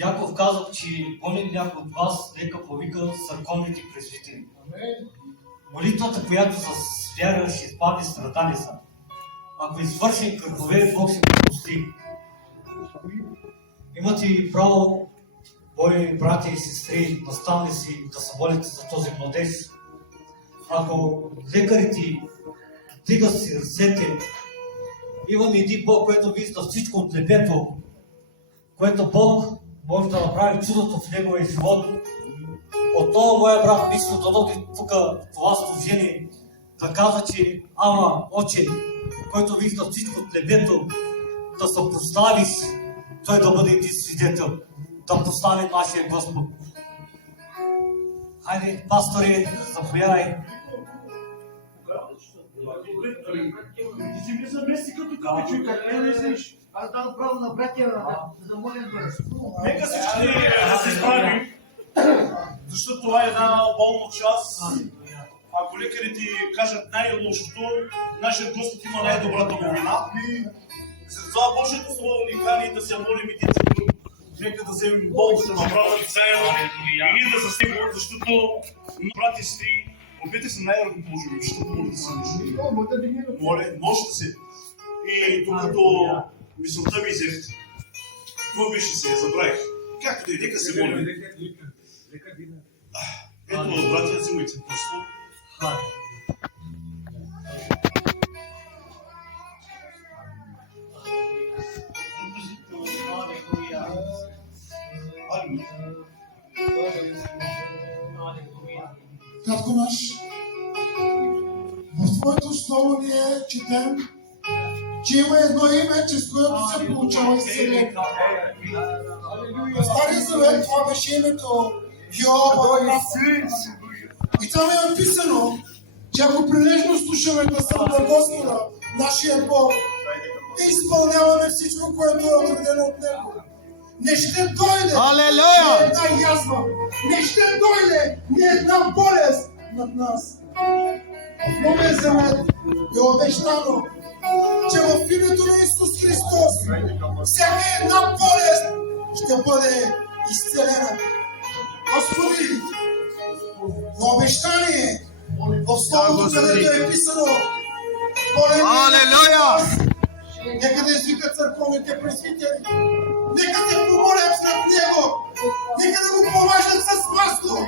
Яков каза, че гони някой от вас, нека повика църковните презвитери. Молитвата, която с вяра ще изпадне страдалица. Ако извърши грехове, Бог ще го прости. Имате право, мои братя и сестри, наставници, да се молите за този младеж. Ако лекарите вдигат си ръцете, имаме един Бог, който вижда всичко от небето, което Бог може да направи чудото в неговия живот. Отново моя брат мисля да доди тук това служение, да казва, че ама, Отче, който вижда всичко от небето, да се прославиш, той да бъде един свидетел, да прослави нашия Господ. Хайде, пастори, заповядай. Ти си ми замеси като капичуй, как не лезеш. Аз дам право на братя да молят бъдеш. Нека всички да се справим, защото това е една болна част. Ако лекарите кажат най-лошото, нашия Господ има най-добрата новина. Затова Божието Слово ни кани да се молим един за друг. Нека да вземем болната направо заедно и ние да заснемем, защото брати и сестри, опитайте се най-разположени, защото може да се лиши. Може да се. И докато мисълта ми взехте, какво беше се, забравих. Както и нека се молим. Ето, братя, взимайте просто. Татко наш, в Твоето слово ние четем, че има едно име, чрез което се получава изцеление. В Стария Завет това беше името Йоова. И там е написано, че ако прилежно слушаме гласа на Господа, нашия Бог, и изпълняваме всичко, което е отредено от Него, не ще дойде ни една язва, не ще дойде ни една болест над нас. В Новия Завет е обещано, че в името на Исус Христос всяка една болест ще бъде изцелена. Господи, на обещание в Словото, където е писано, нека да извикат църковните пресвитери, нека се помолят над Него, нека да го помажат с масло.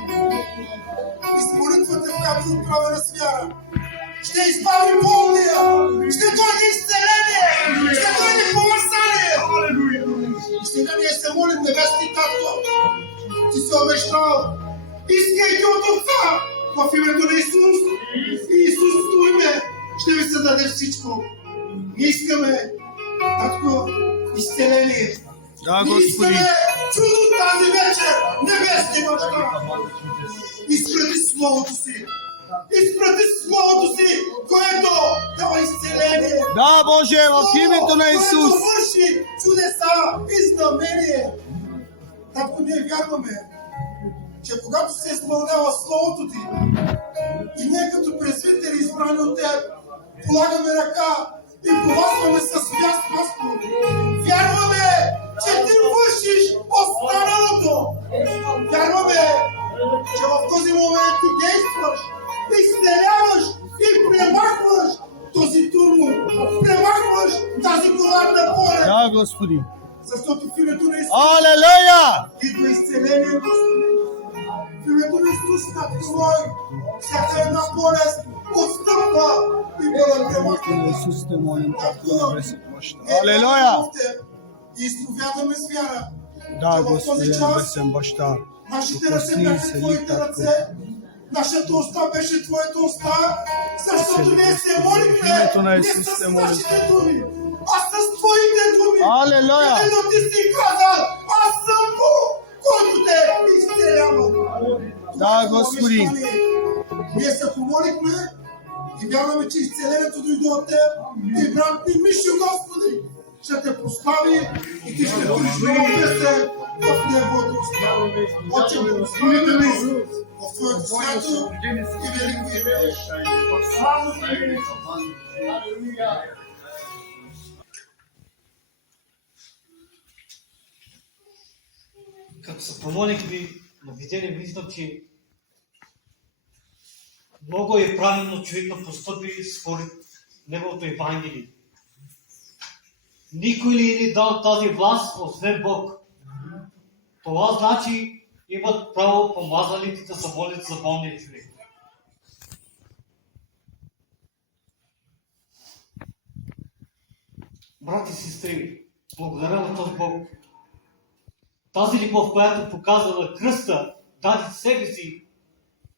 И с молитвата, която е отправена с вяра, ще избави болния, ще дойде изцеление, ще дойде помазание. И сега ние се молим, небесни Татко, Ти си обещал, искайте от Отца в името на Исус, и Исусното име ще ви се даде всичко. Ние искаме, Татко, изцеление. Ние искаме чудо тази вечер, небесни Баща. Изпрати Словото си. Изпрати Словото си, което дава изцеление. Да, Боже, в името на Исус. Което върши чудеса и знамение. Татко, ние вярваме, че когато се изпълнява Словото Ти и ние като пресвитери, избрани от Теб, полагаме ръка и повазваме с вяст, Господи. Вярваме, че Ти вършиш останалото. Вярваме, че в този момент Ти действаш, изцеляваш и премахваш този турмор, премахваш тази коварна болест. Да, Господи. Защото в името на Исус идва изцеление, Господи. В името на Исус, Татко мой, всяка една болест отстъпва и бъде премахната. Исус, те молим, Татко, Алелуя! И изповядаме с вяра, Да, че в този Господи, час небесен Баща. нашите ръце бяха Твоите ръце, нашата уста беше Твоята уста, защото ние се молихме не с нашите думи, а с Твоите думи. Алелуя! Където Ти си казал, аз съм Бог, който те изцелява. Да, Господи. Ние се помолихме и вярваме, че изцелението дойде от Теб. И брат ми Мишо, Господи, ще Те прослави и Ти ще бъдеш много песен в Неговото уста. Отче, благословите ми в Твоето свято и велико име. като се помолихме на видение, виждам, че много е правилно човек да постъпи според неговото Евангелие. Никой ли ни дал тази власт, освен Бог? Това значи имат право помазалите да се молят за болния човек. Брати и сестри, благодаря на този Бог. Тази любов, която показва на кръста, даде себе си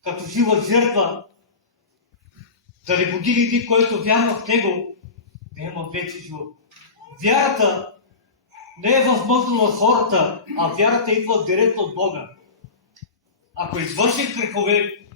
като жива жертва, да не погине един, който вярва в него, да има вече живот. Вярата не е възможно на хората, а вярата идва директно от Бога. Ако извършим грехове,